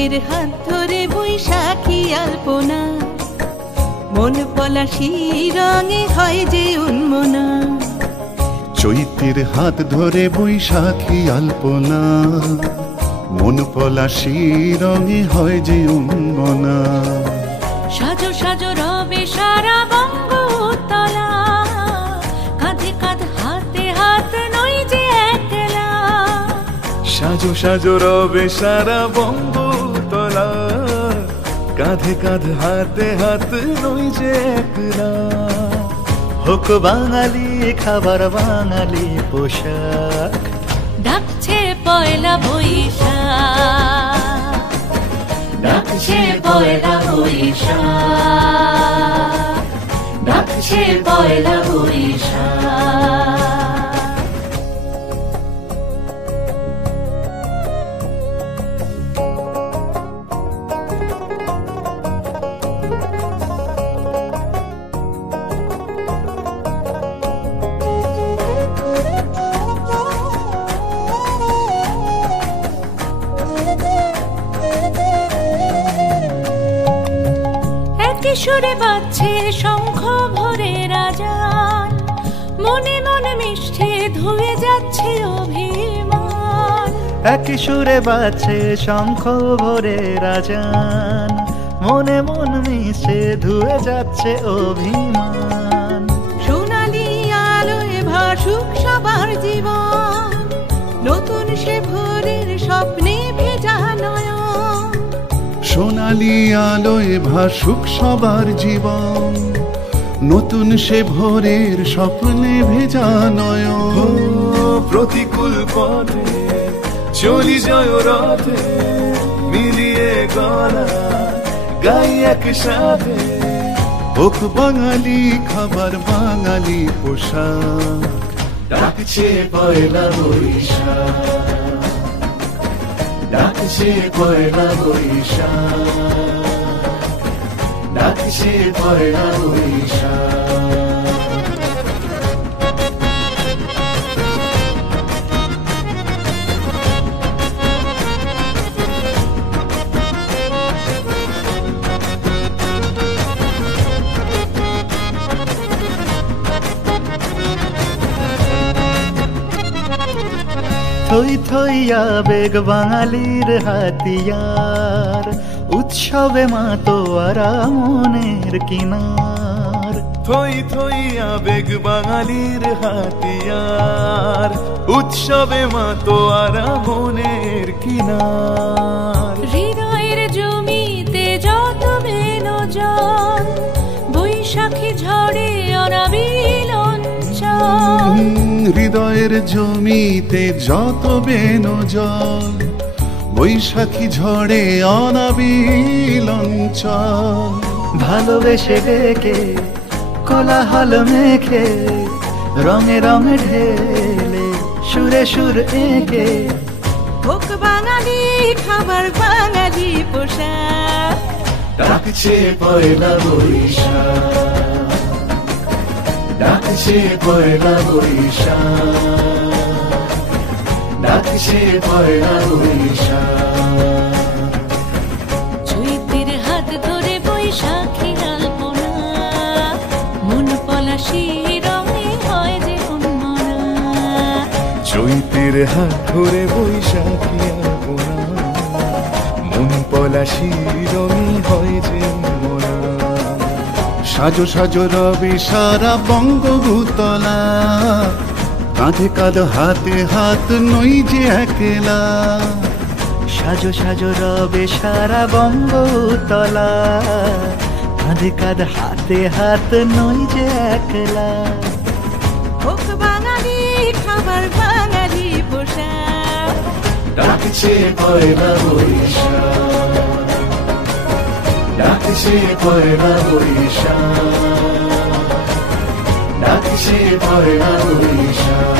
চৈত্রের হাত ধরে বৈশাখী আলপনা, মন পলাশি রঙে হয় যে উন্মনা। চৈত্রের হাত ধরে বৈশাখী আলপনা, মন পলাশি রঙে হয় যে উন্মনা। সাজো সাজো রবে সারা বঙ্গতলা, কাঁধে কাঁধ হাতে হাত নই যে একলা। সাজো সাজো রবে সারা বঙ্গতলা, কাঁধে কাঁধ হাতে হাত নই যে একলা। হোক বাঙালি খাবার বাঙালি পোশাক, ডাকছে পয়লা বৈশাখ, ডাকছে পয়লা বৈশাখ, ডাকছে পয়লা বৈশাখ। সুরে বাজছে শঙ্খ ভরে রাজান, মনে মনে মিশছে ধুয়ে যাচ্ছে অভিমান। একই সুরে বাজছে শঙ্খ ভরে রাজান, মনে মন মিশে ধুয়ে যাচ্ছে অভিমান। সোনালি আলোয় ভাসুক সবার জীবন, নতুন সে ভোরের স্বপ্নে ভেজা নয়ন। সোনালি আলোয় ভাসুক সবার জীবন, নতুন সে ভোরের স্বপ্নে ভেজা নয়ন। প্রতিকূল পথে চলি জয় রথে, মিলিয়ে গলা গাই একসাথে। হোক বাঙালি খাবার বাঙালি পোশাক, ডাকছে পয়লা বৈশাখ, ডাকছে পয়লা বৈশাখ, ডাকছে পয়লা বৈশাখ। থই থই আবেগ বাঙালির হাতিয়ার, উৎসবে মাতোয়ারা মনের কিনার। থই থই আবেগ বাঙালির হাতিয়ার, উৎসবে মাতোয়ারা মনের কিনার। হৃদয়ের জমিতে যত বেনজন, বৈশাখী ঝড়ে অনাবিল অঞ্চল। হৃদয়ের জমিতে যত বেনজন, বৈশাখী ঝড়ে অনাবিল অঞ্চল। ভালোবেসে ডেকে কোলাহল মেখে, রঙে রঙে ঢেলে সুরে সুর এঁকে। হোক বাঙালি খাবার বাঙালি পোশাক, ডাকছে পয়লা বৈশাখ, ডাকছে পয়লা বৈশাখ, ডাকছে পয়লা বৈশাখ। চৈত্রের হাত ধরে বৈশাখী আলপনা, মন পলাশি রঙে হয় যে উন্মনা। চৈত্রের হাত ধরে বৈশাখী আলপনা, মন পলাশি রঙে হয় যে উন্মনা। সাজো সাজো রবে সারা বঙ্গভূতলা, কাঁধে কাঁধ হাতে হাত নই যে একলা। সাজো সাজো রবে সারা বঙ্গতলা, কাঁধে কাঁধ হাতে হাত নই যে একলা। হোক বাঙালি খাবার বাঙালি পোশাক, ডাকছে পয়লা বৈশাখ, ডাকছে পয়লা বৈশাখ, ডাকছে পয়লা বৈশাখ।